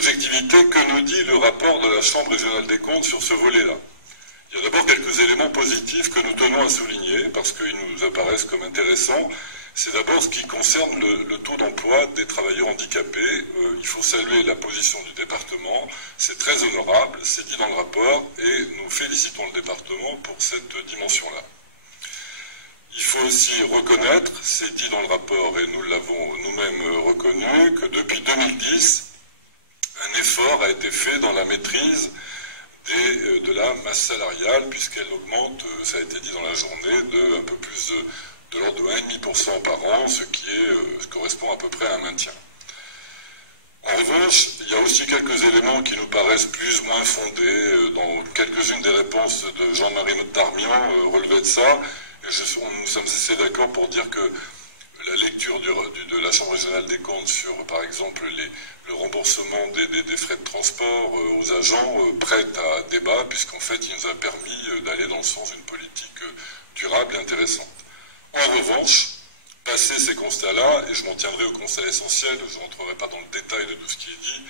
d'objectivité, que nous dit le rapport de la Chambre régionale des comptes sur ce volet-là? Il y a d'abord quelques éléments positifs que nous tenons à souligner, parce qu'ils nous apparaissent comme intéressants. C'est d'abord ce qui concerne le taux d'emploi des travailleurs handicapés. Il faut saluer la position du département, c'est très honorable, c'est dit dans le rapport, et nous félicitons le département pour cette dimension-là. Il faut aussi reconnaître, c'est dit dans le rapport, et nous l'avons nous-mêmes reconnu, que depuis 2010, un effort a été fait dans la maîtrise de la masse salariale, puisqu'elle augmente, ça a été dit dans la journée, de un peu plus de l'ordre de 1,5% par an, ce qui correspond à peu près à un maintien. En revanche, il y a aussi quelques éléments qui nous paraissent plus ou moins fondés. Dans quelques-unes des réponses de Jean-Marie Darmian relevaient de ça, et nous sommes assez d'accord pour dire que la lecture de la Chambre régionale des comptes sur, par exemple, le remboursement des frais de transport aux agents prête à débat, puisqu'en fait, il nous a permis d'aller dans le sens d'une politique durable et intéressante. En revanche, passé ces constats-là, et je m'en tiendrai au constat essentiel, je n'entrerai pas dans le détail de tout ce qui est dit,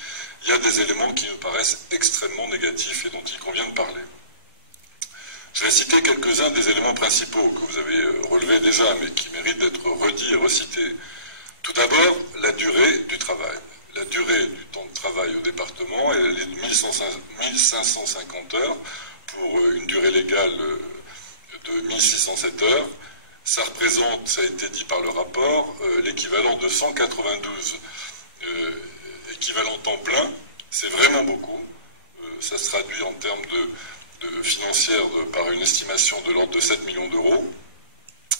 il y a des éléments qui nous paraissent extrêmement négatifs et dont il convient de parler. Je vais citer quelques-uns des éléments principaux que vous avez relevés déjà, mais qui méritent d'être redits et recités. Tout d'abord, la durée du travail. La durée du temps de travail au département, elle est de 1550 heures pour une durée légale de 1607 heures. Ça représente, ça a été dit par le rapport, l'équivalent de 192 équivalents temps plein. C'est vraiment beaucoup. Ça se traduit en termes financière par une estimation de l'ordre de 7 millions d'euros,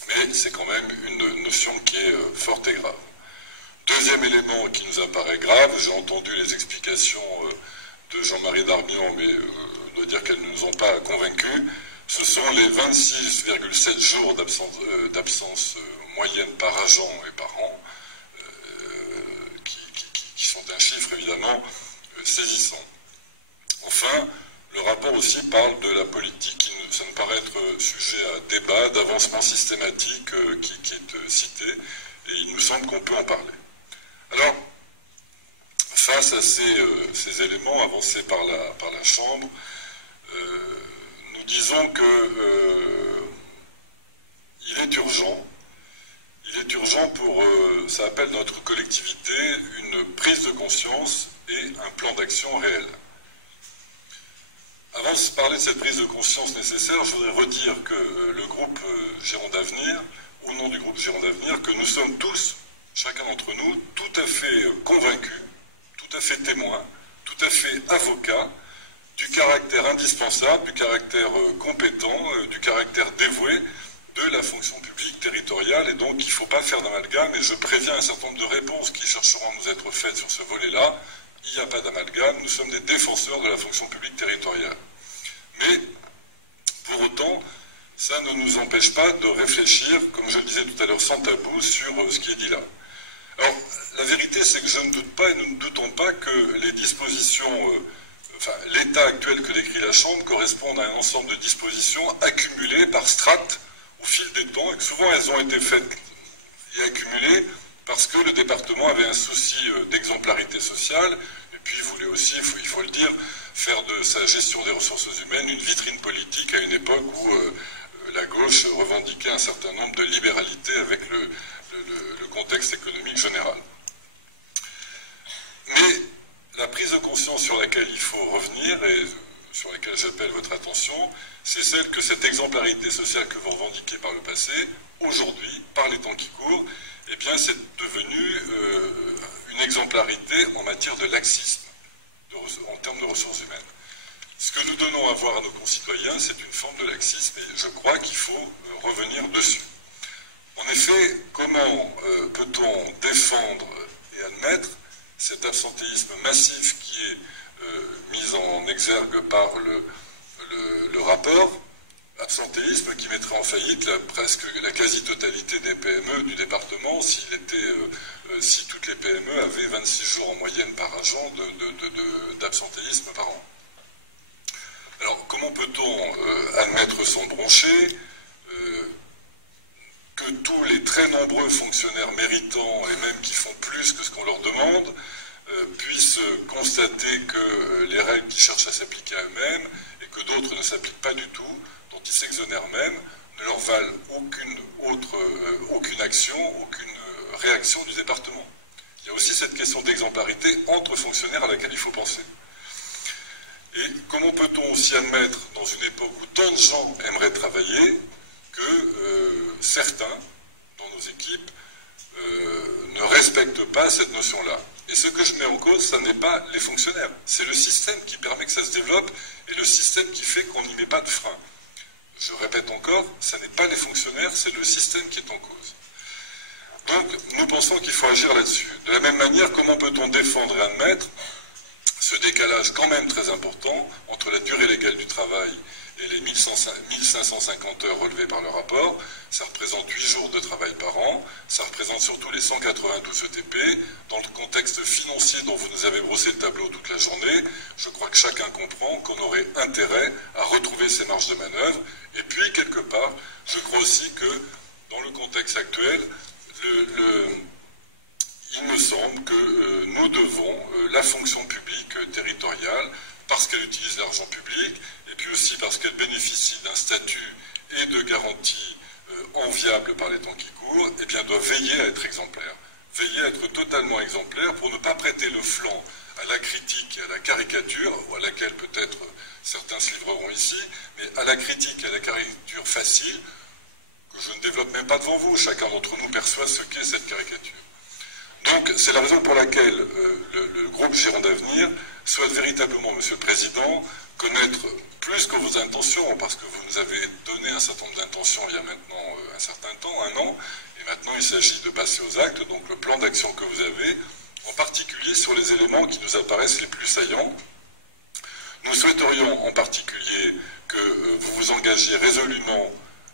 mais c'est quand même une notion qui est forte et grave. Deuxième élément qui nous apparaît grave, j'ai entendu les explications de Jean-Marie Darmian, mais je dois dire qu'elles ne nous ont pas convaincus, ce sont les 26,7 jours d'absence moyenne par agent et par an, qui sont un chiffre évidemment saisissant. Enfin, le rapport aussi parle de la politique, ça me paraît être sujet à débat, d'avancement systématique qui est cité, et il nous semble qu'on peut en parler. Alors, face à ces éléments avancés par la Chambre, nous disons que il est urgent pour, ça appelle notre collectivité, une prise de conscience et un plan d'action réel. Avant de parler de cette prise de conscience nécessaire, je voudrais redire que le groupe Gironde d'Avenir, au nom du groupe Gironde d'Avenir, que nous sommes tous, chacun d'entre nous, tout à fait convaincus, tout à fait témoins, tout à fait avocats du caractère indispensable, du caractère compétent, du caractère dévoué de la fonction publique territoriale, et donc il ne faut pas faire d'amalgame, et je préviens un certain nombre de réponses qui chercheront à nous être faites sur ce volet-là. Il n'y a pas d'amalgame, nous sommes des défenseurs de la fonction publique territoriale. Mais, pour autant, ça ne nous empêche pas de réfléchir, comme je le disais tout à l'heure, sans tabou, sur ce qui est dit là. Alors, la vérité, c'est que je ne doute pas, et nous ne doutons pas que les dispositions, l'état actuel que décrit la Chambre correspond à un ensemble de dispositions accumulées par strates au fil des temps, et que souvent elles ont été faites et accumulées parce que le département avait un souci d'exemplarité sociale, et puis il voulait aussi, il faut le dire, faire de sa gestion des ressources humaines une vitrine politique à une époque où la gauche revendiquait un certain nombre de libéralités avec le contexte économique général. Mais la prise de conscience sur laquelle il faut revenir, et sur laquelle j'appelle votre attention, c'est celle que cette exemplarité sociale que vous revendiquez par le passé, aujourd'hui, par les temps qui courent, eh bien, c'est devenu une exemplarité en matière de laxisme, en termes de ressources humaines. Ce que nous donnons à voir à nos concitoyens, c'est une forme de laxisme, et je crois qu'il faut revenir dessus. En effet, comment peut-on défendre et admettre cet absentéisme massif qui est mis en exergue par le rapport, absentéisme qui mettrait en faillite presque la quasi-totalité des PME du département si toutes les PME avaient 26 jours en moyenne par agent d'absentéisme par an. Alors, comment peut-on admettre sans broncher que tous les très nombreux fonctionnaires méritants, et même qui font plus que ce qu'on leur demande, puissent constater que les règles qui cherchent à s'appliquer à eux-mêmes et que d'autres ne s'appliquent pas du tout, dont ils s'exonèrent même, ne leur valent aucune action, aucune réaction du département. Il y a aussi cette question d'exemplarité entre fonctionnaires à laquelle il faut penser. Et comment peut-on aussi admettre, dans une époque où tant de gens aimeraient travailler, que certains, dans nos équipes, ne respectent pas cette notion-là? Et ce que je mets en cause, ce n'est pas les fonctionnaires, c'est le système qui permet que ça se développe et le système qui fait qu'on n'y met pas de frein. Je répète encore, ce n'est pas les fonctionnaires, c'est le système qui est en cause. Donc, nous pensons qu'il faut agir là-dessus. De la même manière, comment peut-on défendre et admettre ce décalage quand même très important entre la durée légale du travail et les 1550 heures relevées par le rapport? Ça représente 8 jours de travail par an, ça représente surtout les 192 ETP. Dans le contexte financier dont vous nous avez brossé le tableau toute la journée, je crois que chacun comprend qu'on aurait intérêt à retrouver ces marges de manœuvre. Et puis, quelque part, je crois aussi que, dans le contexte actuel, il me semble que nous devons, la fonction publique territoriale, parce qu'elle utilise l'argent public, et puis aussi parce qu'elle bénéficie d'un statut et de garanties enviables par les temps qui courent, eh bien doit veiller à être exemplaire. Veiller à être totalement exemplaire pour ne pas prêter le flanc à la critique et à la caricature, ou à laquelle peut-être certains se livreront ici, mais à la critique et à la caricature facile, que je ne développe même pas devant vous. Chacun d'entre nous perçoit ce qu'est cette caricature. Donc, c'est la raison pour laquelle le groupe Gironde Avenir souhaite véritablement, Monsieur le Président, connaître plus que vos intentions, parce que vous nous avez donné un certain nombre d'intentions il y a maintenant un certain temps, 1 an, et maintenant il s'agit de passer aux actes, donc le plan d'action que vous avez, en particulier sur les éléments qui nous apparaissent les plus saillants. Nous souhaiterions en particulier que vous vous engagiez résolument,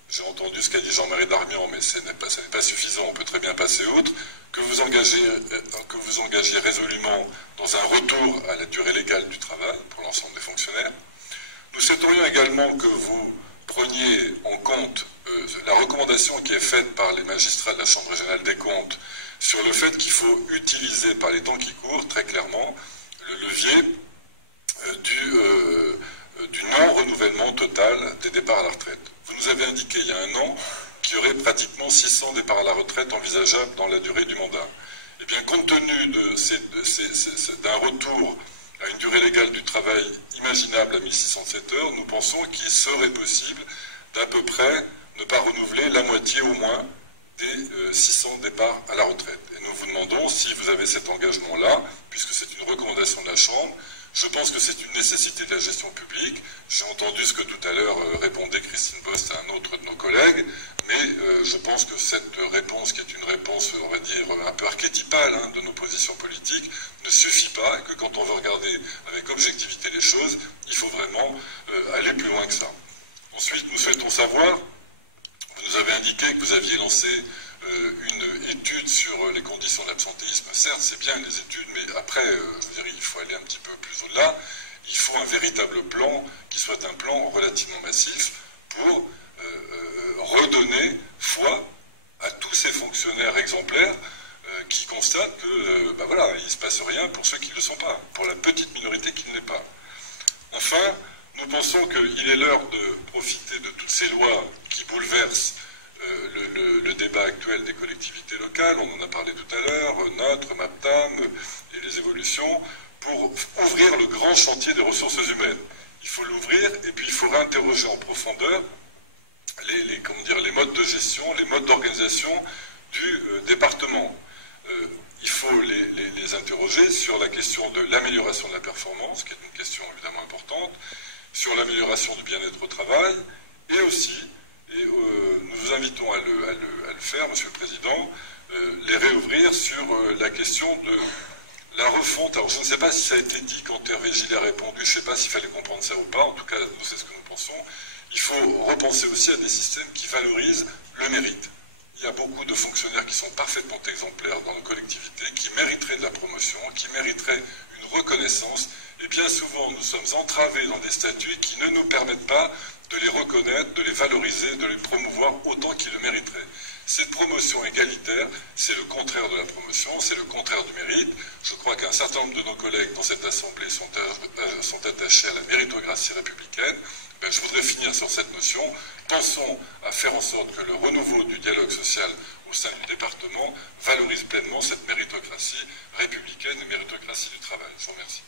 j'ai entendu ce qu'a dit Jean-Marie Darmian, mais ce n'est pas suffisant, on peut très bien passer outre, que vous engagiez résolument dans un retour à la durée légale du travail pour l'ensemble des fonctionnaires. Nous souhaiterions également que vous preniez en compte la recommandation qui est faite par les magistrats de la Chambre régionale des comptes sur le fait qu'il faut utiliser par les temps qui courent très clairement le levier du non-renouvellement total des départs à la retraite. Vous nous avez indiqué il y a 1 an qu'il y aurait pratiquement 600 départs à la retraite envisageables dans la durée du mandat. Eh bien, compte tenu d'un retour à une durée légale du travail imaginable à 1607 heures, nous pensons qu'il serait possible d'à peu près ne pas renouveler la moitié au moins des 600 départs à la retraite. Et nous vous demandons si vous avez cet engagement-là, puisque c'est une recommandation de la Chambre. Je pense que c'est une nécessité de la gestion publique. J'ai entendu ce que tout à l'heure répondait Christine Bost à un autre de nos collègues, mais je pense que cette réponse, qui est une réponse, on va dire, un peu archétypale de nos positions politiques, ne suffit pas, et que quand on veut regarder avec objectivité les choses, il faut vraiment aller plus loin que ça. Ensuite, nous souhaitons savoir, vous nous avez indiqué que vous aviez lancé une étude sur les conditions de l'absentéisme. Certes, c'est bien les études, mais après, je veux dire, il faut aller un petit peu plus au-delà. Il faut un véritable plan qui soit un plan relativement massif pour redonner foi à tous ces fonctionnaires exemplaires qui constatent que, voilà, il ne se passe rien pour ceux qui ne le sont pas, pour la petite minorité qui ne l'est pas. Enfin, nous pensons qu'il est l'heure de profiter de toutes ces lois qui bouleversent le débat actuel des collectivités locales, on en a parlé tout à l'heure, notre, MAPTAM et les évolutions, pour ouvrir le grand chantier des ressources humaines. Il faut l'ouvrir et puis il faut réinterroger en profondeur les modes de gestion, les modes d'organisation du département. Il faut les interroger sur la question de l'amélioration de la performance, qui est une question évidemment importante, sur l'amélioration du bien-être au travail, et aussi, nous vous invitons à le faire, Monsieur le Président, les réouvrir sur la question de la refonte. Alors je ne sais pas si ça a été dit quand Hervé Gillet a répondu, je ne sais pas s'il fallait comprendre ça ou pas, en tout cas nous c'est ce que nous pensons. Il faut repenser aussi à des systèmes qui valorisent le mérite. Il y a beaucoup de fonctionnaires qui sont parfaitement exemplaires dans nos collectivités, qui mériteraient de la promotion, qui mériteraient une reconnaissance, et bien souvent nous sommes entravés dans des statuts qui ne nous permettent pas de les reconnaître, de les valoriser, de les promouvoir autant qu'ils le mériteraient. Cette promotion égalitaire, c'est le contraire de la promotion, c'est le contraire du mérite. Je crois qu'un certain nombre de nos collègues dans cette Assemblée sont attachés à la méritocratie républicaine. Je voudrais finir sur cette notion. Pensons à faire en sorte que le renouveau du dialogue social au sein du département valorise pleinement cette méritocratie républicaine et méritocratie du travail. Je vous remercie.